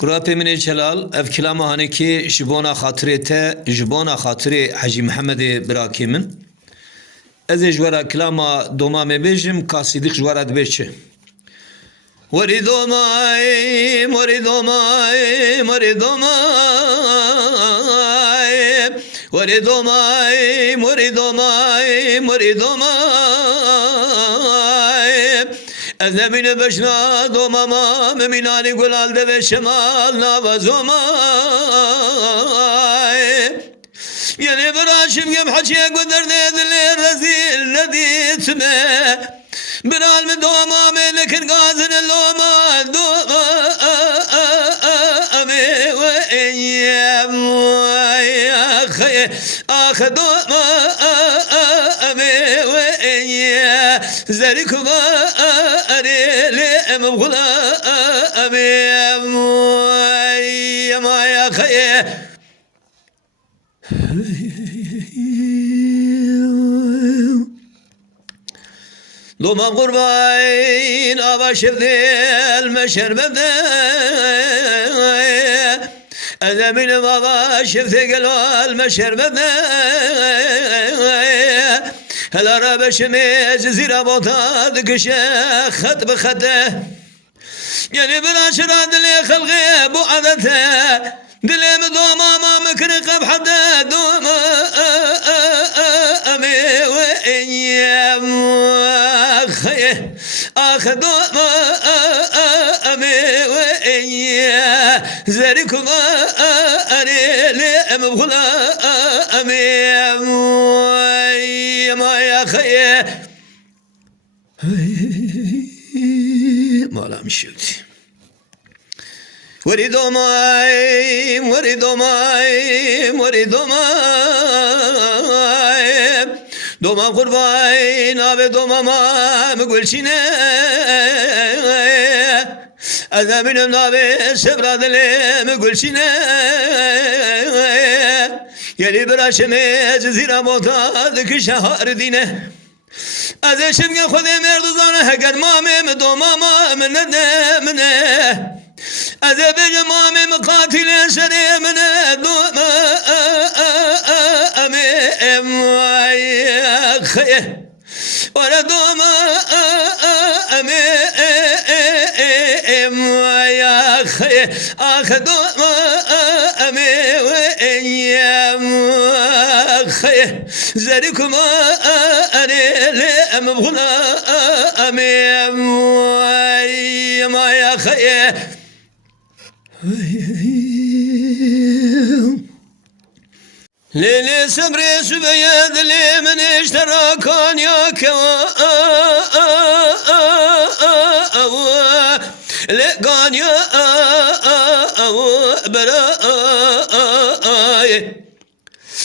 كرابي من الجلال اف كلام هانكي جبونا خاطرته جبونا خاطري حجي محمد براكي من از جوارا كلاما دوما مبيجم كاسيدك جوارا دبيشه وري دوماي مري دوماي مري دوماي وري دوماي مري دوماي مري دوماي أذنبين بشنا دوما ما ممناني قلال دو شمال نوازوماي يعني براشم يم حكي قدر ديدلي رزيل نديت ما برال من دوما لكن قازن اللوما دوما أمي وإيام يا خي آخ دوما أمي وإيام زركما أري لأم غلا أمي ما يا خي دوما قربين أبا شفذي المشربة أذا من بابا شفذي قلوا المشربة هلا راب شميز زيرا بوطا دكشا خط بخطه يعني بلا شراد لي خلقي بو عدته دلي مدوما ما مكرق بحده دوما أمي وإيام خيه أخذوا أمي وإياه زاركما أري لأم بغلا أمي ما يا خيه ما لا مشيتي وريدو ماي وريدو ماي وريدو ماي دوما قربين أبي دوما ما مقول شينا أذا من النبي سبرا دلي مقول شينا يلي براشمي زيرا موتا ذك شهر دينه أذا شمك خذي مرضزانه هقد مامي دوما ما منه أذا بجمامي مقاتل سري منه دوما أمي خيه ولا دوما أمي يا خيه أخذوا أمي وإيام خيه زاركم أنا لأم بغلا أمي ما يا خيه ليلي سمري سبيد لي من اشترى كان يا كوا لقان يا براي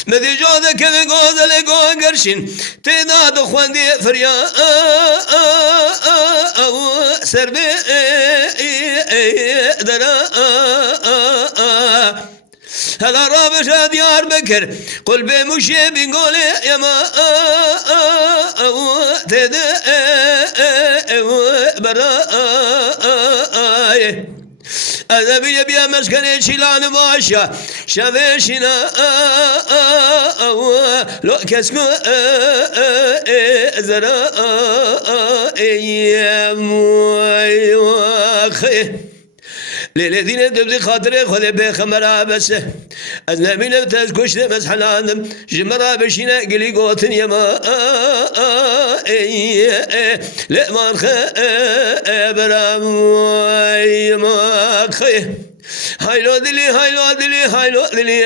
مذي جوذك بقوذ لقو قرشين تداد خواندي فريا سربي درا هلا رابش ديار بكر قل بمشي بنقولي يا ما تد براي هذا بيا مسكن شيلان باشا شافيشنا لو كسكو زرا يا موي واخي للذين تبدي خاطري خذ بخمرة بس أزنامين تزكوش نمس حلانم جمرة بشينا قلي قوتن يما لا ما خبر ما خي هايلو دلي هايلو دلي هايلو دلي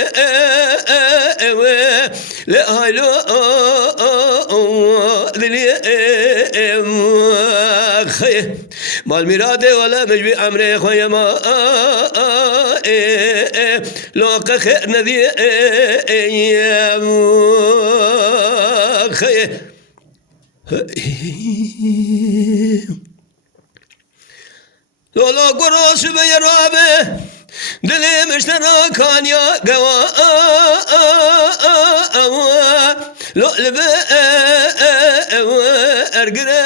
لا هايلو دلي خي مال ميراده ولا مجبي أمري خويا ما لو خير نذي يا خي لولا قروس بيرابه دلي مشترى كان يا قوا لؤلؤ أرقره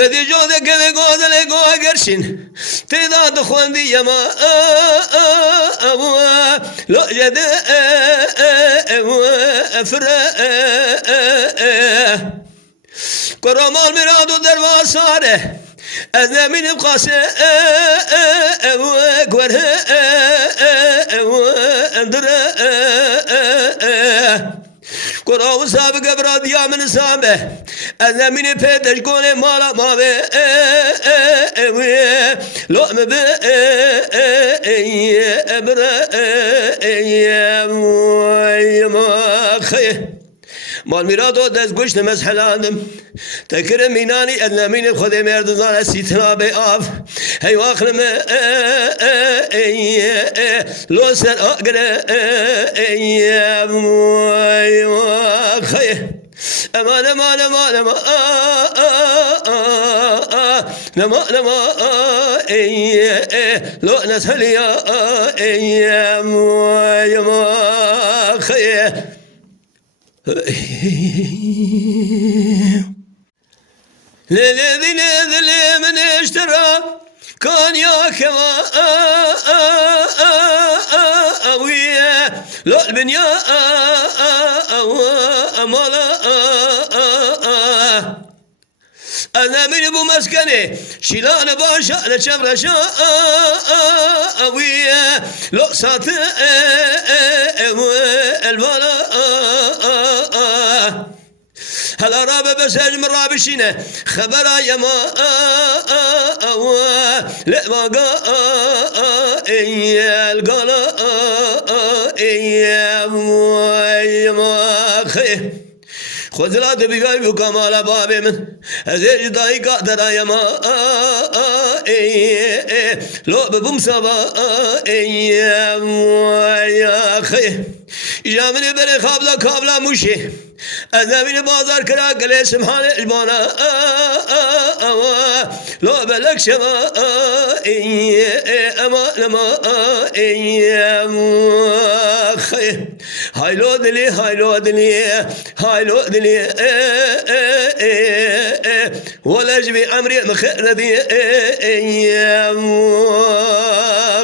مدی جوده که گودل گوه گرشین تیداد خوندی یما لو جده فره کرامال میراد و درواز ساره از نمینم قاسه گوره اندره کراو سابق برادیا من سامه از نمینم پیتش کنه مالا ماوه لؤم به بره ما خیه مال میرادو دست گوشت مزحلانم تکر مینانی ادنامین خود مردزان سیتنا به آف هی واخرم لو سر آگره خیه امان امان امان امان نما نما لو نسهليا يا خير للذين من اشترى كان يا كما أويا لا البنيا مالا أنا من أبو مسكني شيلان باشا لشبر شاوية لو سات البالا هلا رابع بس من رابشينه خبر يا ما لا ما قا القلا يا ما خير خذلات بيبي وكمال بابي من هزيج داي قادر يا ما لو بمسابا يا خي جامني بري خابلا كابلا مشي أذابين بازار كرا قلي سمحان البانا لو بلك شما أما لما خي هاي لو دلي هاي لو دلي هاي لو دلي ولا جبي عمري مخير ذي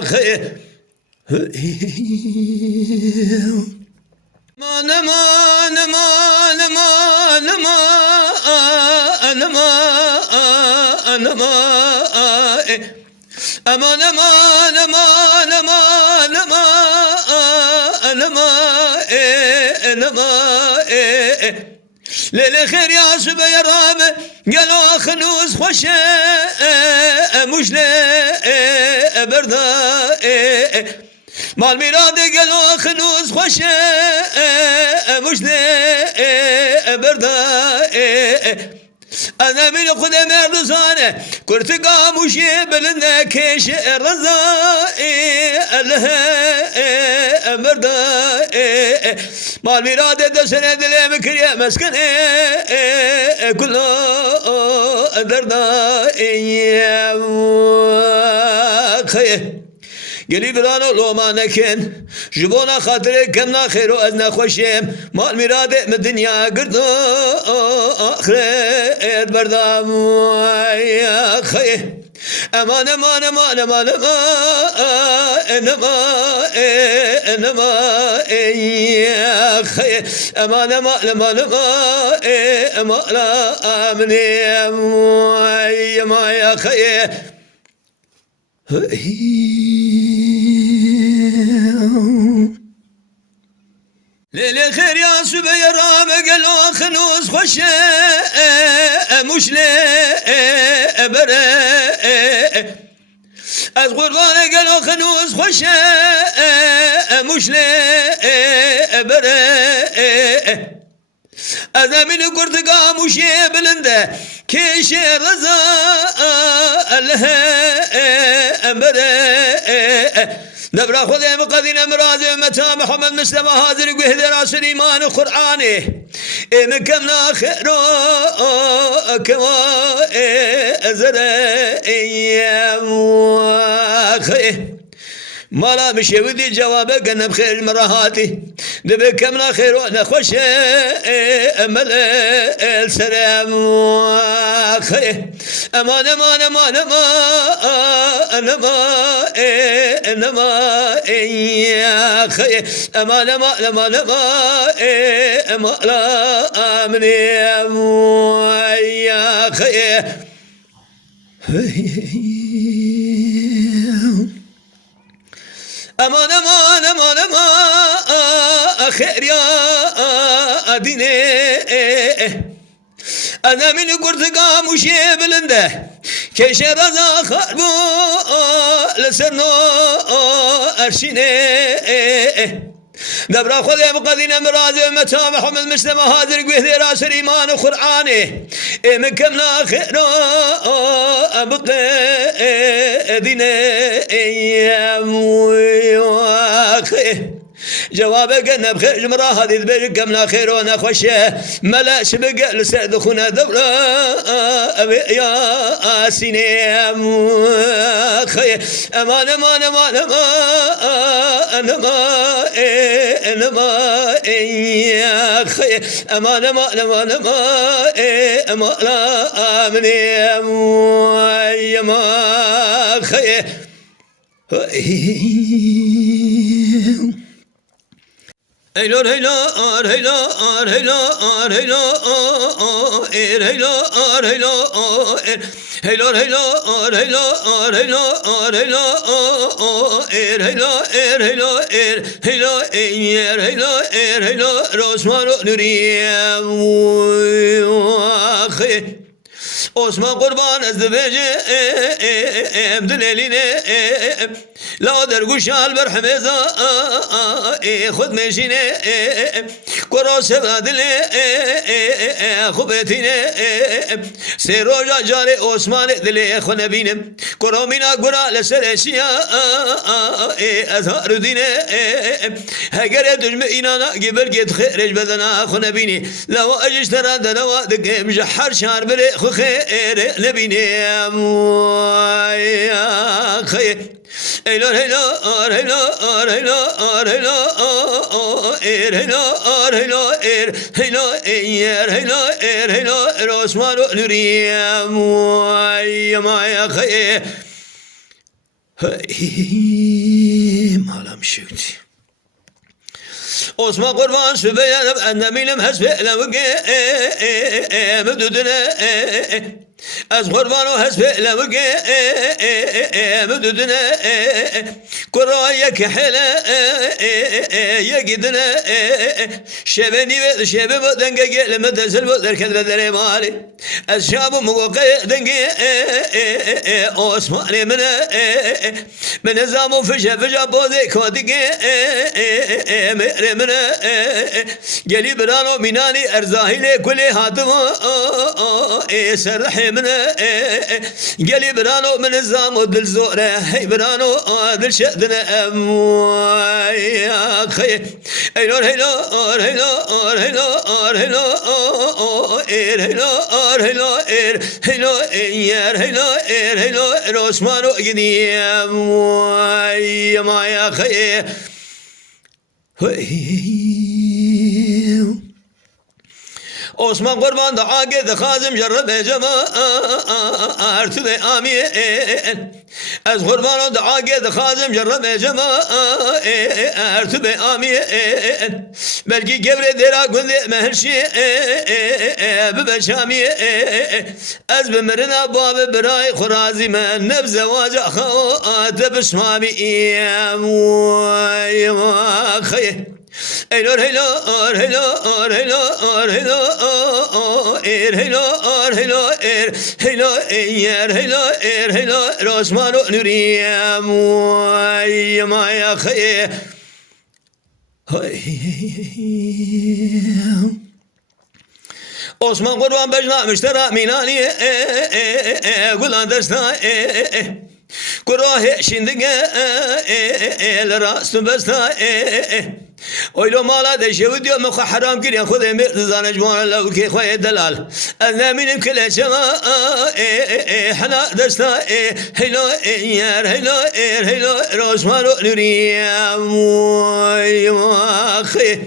خي ما نما نما نما نما نما نما أما نما نما نما نما نما نما ليلة خير يا سبا يا رام قالوا خنوز خوش مش لا بردا مال ميراد قالوا خنوز خوش مش لا بردا أنا من خود مردزانه كرت قاموش بلنا كيش الرزاء الله مردا مال ميراد دسنة دلي مكريا مسكن كله دردا خير گلی برانو لوما نکن جبونا خاطر کم نخیرو از نخوشیم مال میراد مدنیا گردو آخرت بردام یا خیه امان امان امان امان انما یا خیه امان امان امان امان امنی یا خیه ليلة خير يا سبا يا رام قالوا خنوز خوش مش لا برا از قربان قالوا خنوز خوش مش لا برا أنا من قرد قاموش بلنده كيش رزا الله أمره نبرا خذ مقدين مراد متى محمد مصطفى هذا وهذا راس الايمان القراني من كم ناخرو كما ازر ايام مالا مشودي جوابك أنا بخير مرهاتي دبي كمنا خير وأنا خوش أمل السلام خير أمان أمان أمان أنما يا خير أمان أمان أمان أمان لا أمني يا خير أمان أمان أمان أمان خير يا ديني أنا من قرطقة مشي بلنده كيش رضا خربو لسرنو أرشيني دبر خذ بقدينا مراد متامح من المسلم هذا القوه راس الايمان وقرانه من كمنا خير ابقى دينا يا جوابك أنا بخير جمرة هذه تبيك كمنا خير وأنا خوشه ملا شبق لسعد خونا دبرة يا سينام خير أمان أمان أمان أمان يا خير أمان أمان أمان أمان لا أمن يا ما خير هيلو هيلو هيلو هيلو هيلو هيلو هيلو هيلو هيلو هيلو هيلو هيلو هيلو هيلو هيلو هيلو هيلو روسمان نوريا خي osman kurban ezdibeje emdileline la derguş al berhmeza خود مشینه کرا سبادله خوبتینه سروجا جاره عثمان دله خو نبینم کرا مینا گرا لسرشیا ازهار دینه اگر دجم اینانا گبر گت خرج بدنا خو نبینی لو اجشترا دلوا دگم جحر شهر بره خو خیر نبینم یا خیر هيلو هيلو هيلو هيلو هيلو هيلو هيلو هيلو هيلو هيلو عثمان نوريا ما يا خي مالم شوتي عثمان قربان سبيان أنا ميلم حسب لوجه مدودنا از قربان و حسب لوجه مدودنا كرايا كحلا يجدنا شبني شباب دنجة لما تنزل بدر كذا بدر مالي الشاب موقع دنجة عثمان من نظام فجأة بودي كودي منا جلي برانو ميناني أرزاهي كل هاتم سرح منا جلي برانو من نظام دل زورة هي برانو دل شدنا يا خي هيلو هيلو هيلو هيلو هيلو هيلو هيلو هيلو هيلو هيلو روسمانو قديم ما يا خي عثمان قربان دا عاقد خازم جرب جما ارتب امين از قربان دا عاقد خازم جرب جما ارتب امين بلكي قبر درا قند مهرشي ببشامي از بمرنا باب براي خرازي من نبز واجه خاتب اسمامي يا خي هيلو هيلو هيلو هيلو هيلو هيلو هيلو هيلو هيلو هيلو روسمانو نوريا ما يا خي عثمان قربان بجنا مشترى ميلاني قلان درسنا كروه شندقة الراس بسنا اویلو مالا دشه و دیو مخو حرام کردی خود مرد زانش بان لو که خواه دلال از نمینم کل شما حنا دستا هیلو ایر هیلو ایر هیلو روشمارو نوریم وی مخی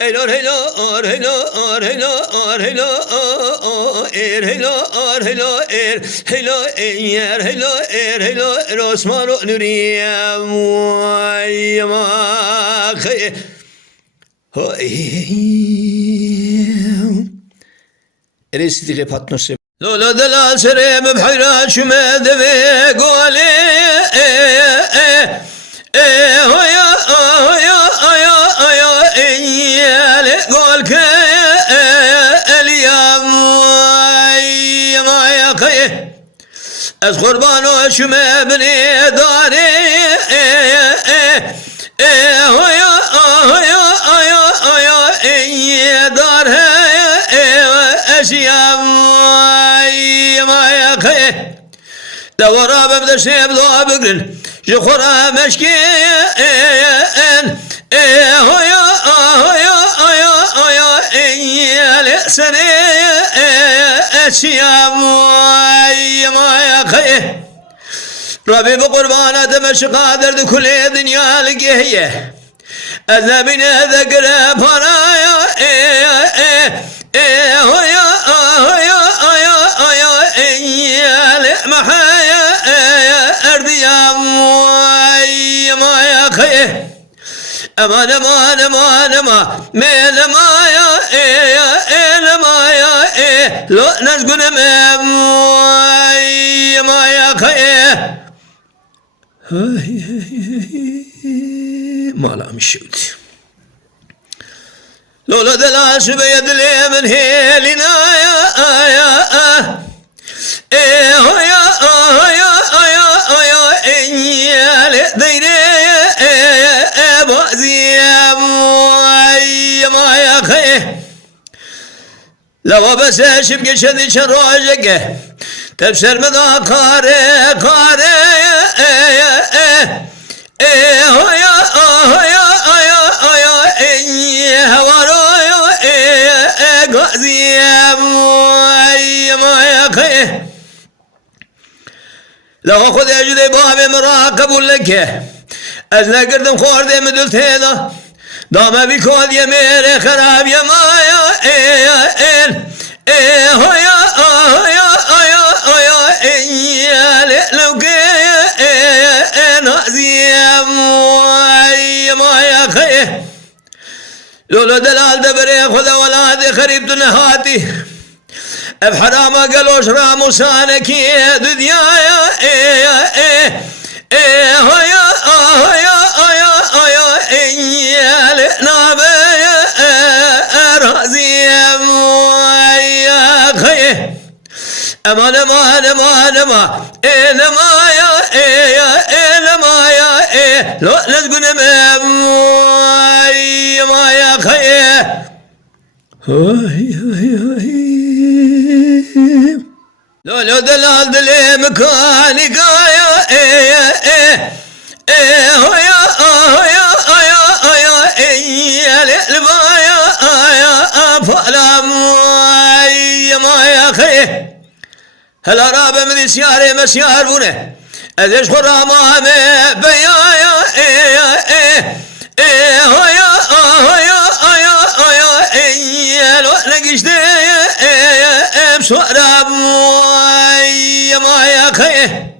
هیلو هیلو اور هیلو اور هیلو اور هیلو ایر هیلو اور هیلو ایر هیلو ایر هیلو ایر هیلو روشمارو نوریم وی مخی ريسي تيجي باتنوس لولا دلال سريم بحيرات شما دمي قولي هيا هيا هيا هيا قولك اليوم ما يقي از قربانو شما بني داري هيا دارها أشياء ما يقي دورا ببدا شيب ذو بقرن جخورا مشكي سنة أشياء ما يقي ربي بقربانة مش قادر كل دنيا لقيه أذنبين ذكر فرايا محايا أرضيا ما يخيه أمان أمان أمان أمان من مايا مايا لو نسقن ما يخيه ما لا مشيت لولا دلاش بيد لي من هيلنا يا ديني بوزيم ما يخيه لو بس شبك شدي شروجك تبشر مذا قاري لو خذ أجد باب مراقب لك أزنا قردم خورد مدلت هذا دام بكود يا ميري خراب يا مايا لو ما يا خيه لولا دلال دبري خذ ولادي خريبت نهاتي بحرام قالوش رامو سانكي دنيا أمان أمان أمان أمان إنما يا لو نسقن ما يا خيه لو دلال دلي مكاني قايا فلا ما يا خيه هلا رابع من سياري مسيار بونه ازيش خرامة بيايا لو نقشت بسوارا ما يا خيه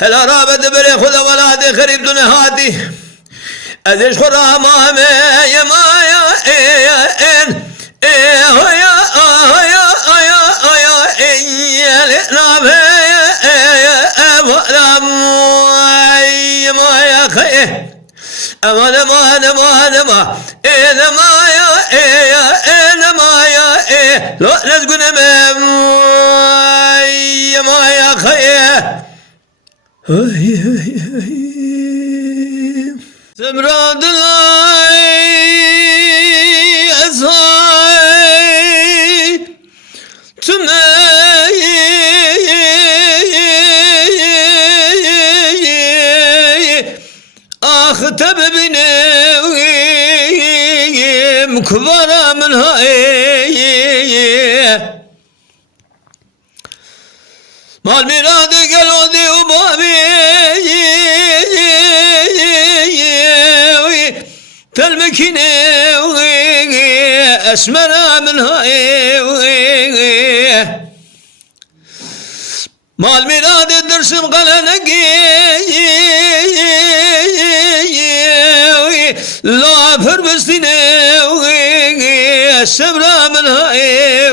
هلا رابع دبري خذ ولادي خريب دنهاتي ازيش خرامة يا مايا أمان أمان أمان أمان إنما يا لو نسقن ما يا خيه سمراد الله أزهاي أختب بنوي كبر من هاي مال ميراد قلودي وبابي تلمكيني اسمر من هاي مال ميلاد الدرس مقلنقي لا فربستيني السبرة من هاي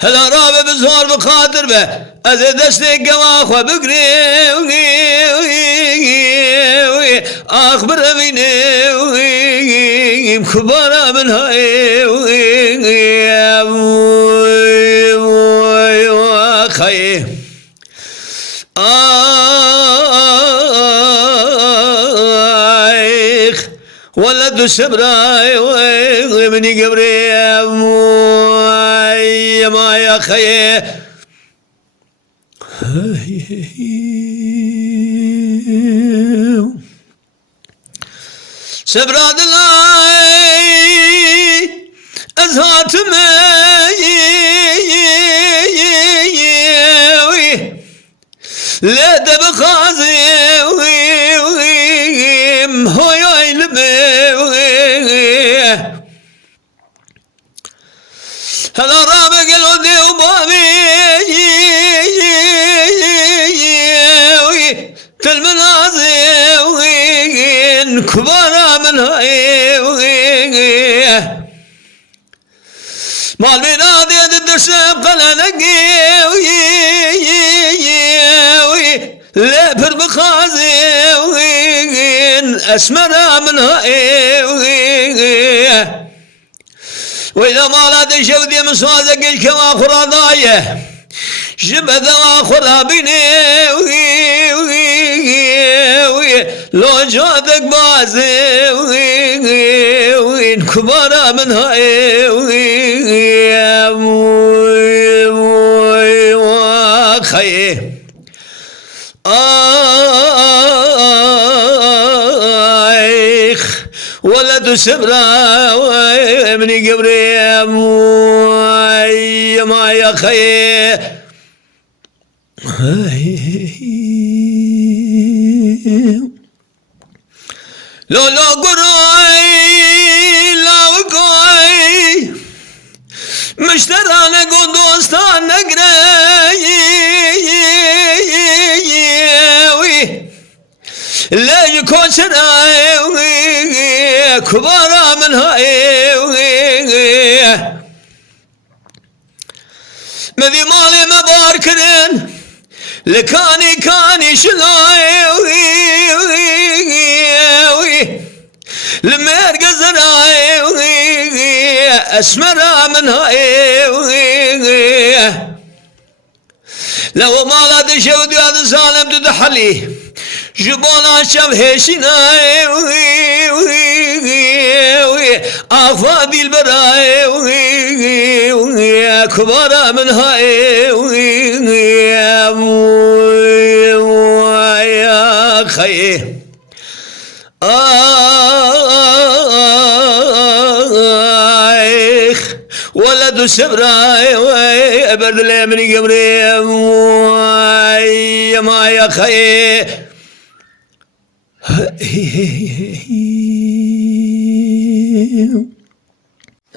هلا رابع بزور بخاطر به أزي دستي قواخ وبقري أخبر بيني مخبرة من هاي خي ولد السبراي ومني قبري يا ما يا خي سبراد الله أزهات لا دبخازي هو يعلمي هذا رابق الودي وبابي تلمنازي كبارا من هاي مال بنادي الدرسم قلنقي لا بر بخازي اسمر من هاي وإذا ما لا تشودي من صادق الكما خرادايه جبد خرابيني لو جادك بازي كبارا من هاي خي ولد سبرا ومني قبري يا ما يا خي لو قراي لو قاي مشترانا قو دوستان نقراي لا يكون سراي كبارا من هاي مذي مالي مباركن لكاني شلاي لمير قزراي اسمرا من هاي لو ما لا تشودي هذا سالم تدحلي جبانا شبهشنا أفادي البراي كبارا من هاي يا خي ولد سبراي برد لي من قبري يا ما يا خي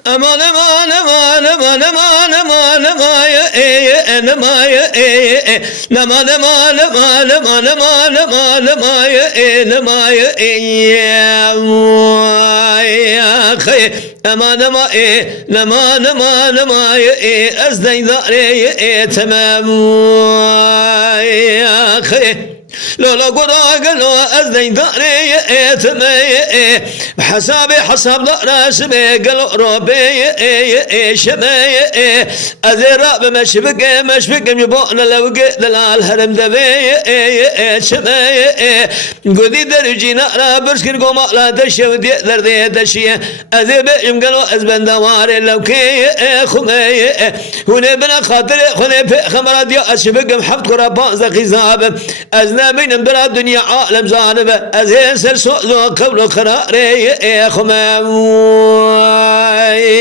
أمان أمان أمان أمان أمان أمان أمان نمايا نمان أمان أمان أمان أمان أمان نمايا يا خي أمان نمان نمايا أزدي ذاري تمام يا خي لولا قراق لو أذن داري تمي بحسابي حساب راسبي قلو روبي شمي أذراب مشفق يبونا لو قد الهرم دبي شمي قدي درجي نقرا برسكن قوم لا دشي ودي دردي دشي أذب يمقلو أزبن دواري لو كي خمي هنا بنا خاطر هنا خمرات يا أشفق محبت قربان زقي زاب أزنا من برا دنيا عالم زانبه أزين سلسو قبل خراري خمام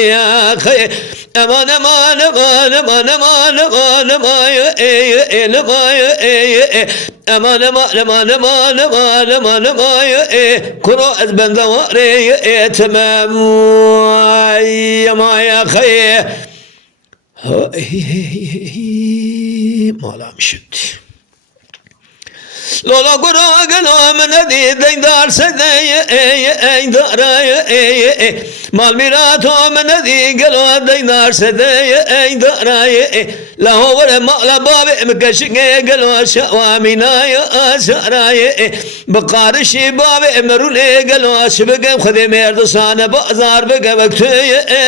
يا خي أمان أمان أمان أمان أمان أمان أمان أمان أمان أمان أمان أمان أمان أمان كرو أزبن دواري تمام يا ما يا خي مالا مشد لولا قراء من دي دار سدي دار مال ميراتو من دي قالوا دار سدي دار لا هو ولا مال باب مكشك قالوا شوامنا يا سراي بقارش باب مرولي قالوا شبك خذ مرد صان بازار بك وقت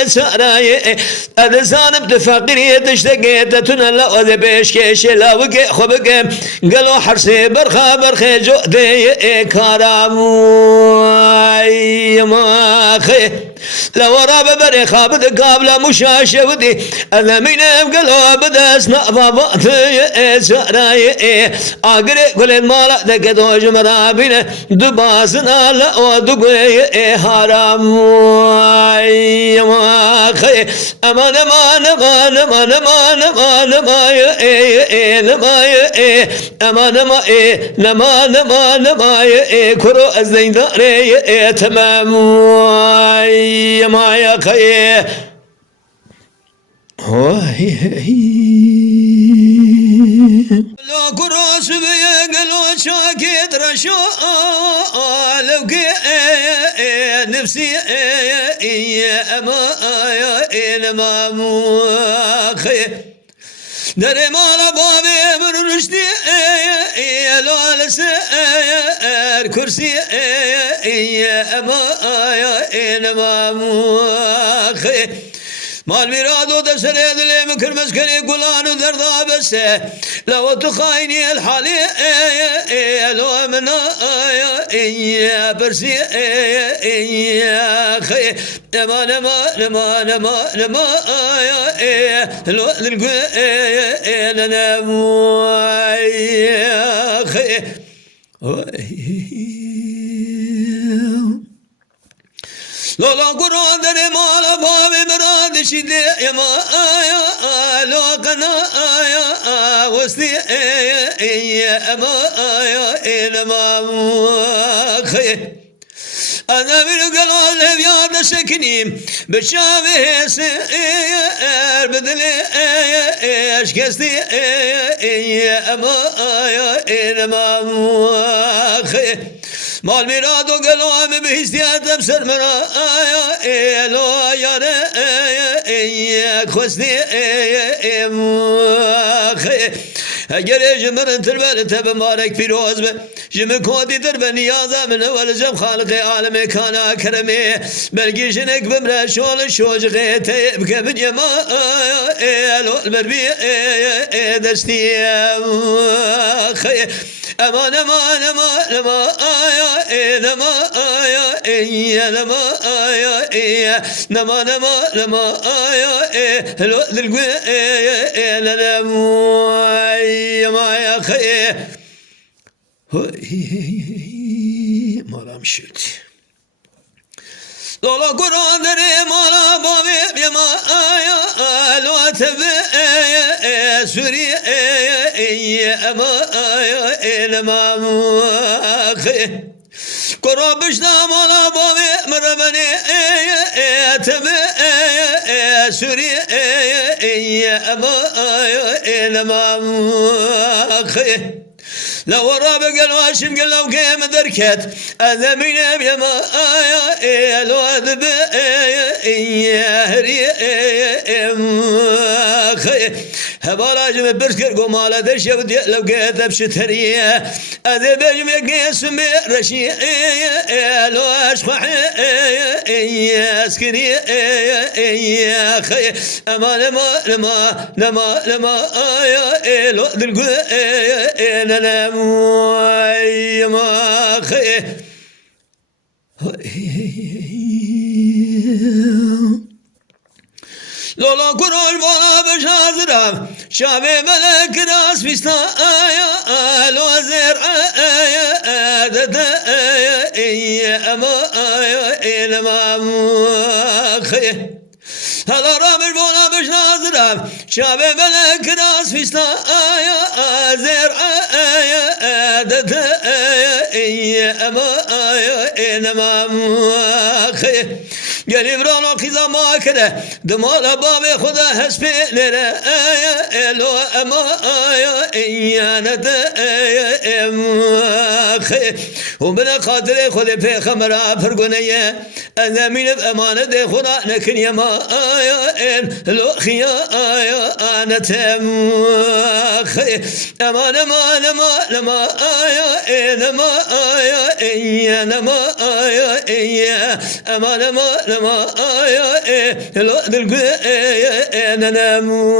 سراي ادزان بتفقري تشتكيت تنلا وذ بيش كيش لا وك خبك قالوا حرسي برخي جودي كرام ما خي لو راب بري خابد قابل مشاشودي انا من قلوب داس نافا سراي اقري كل المال دكدو جمرابين دباسنا لا ودقي حرام ما خي امان امان امان امان امان امان امان امان امان كرو ازين داري تمام ما يا خي لو كروس بيقلو شاكيت رشو لو نفسي اما ما خي دري مالا بابي من رشدي لو لسير كرسي ما خي مال ميرادو دسري دلي مكر مسكني قلانو دردا بس لو تخايني الحالي لو منا يا برسي يا خي ما لما لو القي انا يا خي لولا قرآن دري مالا بابي مراد شدي يما لو قنا وسطي يما إنما خي أنا من قلال بياد سكنيم بشافي سير بدلي أشكستي يما إنما خي مال ميرادو قلوام بهستياتم سر مرايا لو يا خوستي خي اگر جمرن تربل تب مارك فيروز جم كودي ترب نيازا من اول جم خالق عالم كان كرمي بلقي جنك بمرا شول شوج غيتي بكبن يما لو البربي دستي خي امان امان امان امان لما لما نما نما لما لو ذلقي ما يا خي ما مشيت لولا قرآن دري مالا بابي يما لو تبع سوري ما خي قربش مالا بابي مربني تبع سوري ما خي لو رابق الواشم قال لو قيم دركت أذمين بيما لو أذب هري خي هبالا جمع برسكر قمالة درشة ودي لو قيت بشتري أذب جمع قيسم رشي لو أشخح أسكري خي أما لما لو ذلقو ننام ما خي لولا كروش بولا بشازرام شابي ملك راس بستا لو زرع أما إنما خيه هلا رامش بونا بش نازرم شاب بلك ناس فيستا زر دت أما إنما خيه گلی برانو خیزا ما کرده دمال باب خدا هسپی نره الو اما ایانت خی و من خاطر خود پیغمبر فرگونه ازمین امانت خدا نکن یما الو خیا آنت خی امان امان امان امان انما انما امان امان ما لو دلق انا مو